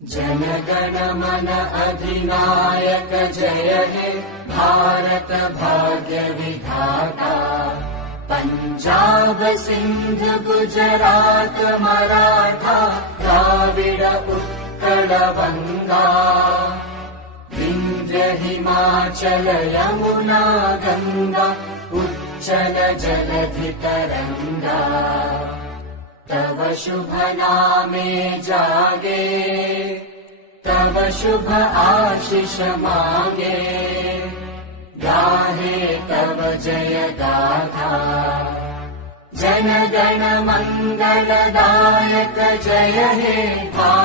जनगण मन अधिनायक जय हे भारत भाग्य विधाता। पंजाब सिंध गुजरात मराठा द्राविड उत्कल बंगा। विंध्य हिमाचल यमुना गंगा उच्चल जलधि तरंगा। तव शुभ नामे जागे तव शुभ आशीष मांगे। गाहे तव जय गाथा जन गण मंगलदायक जय हे भारत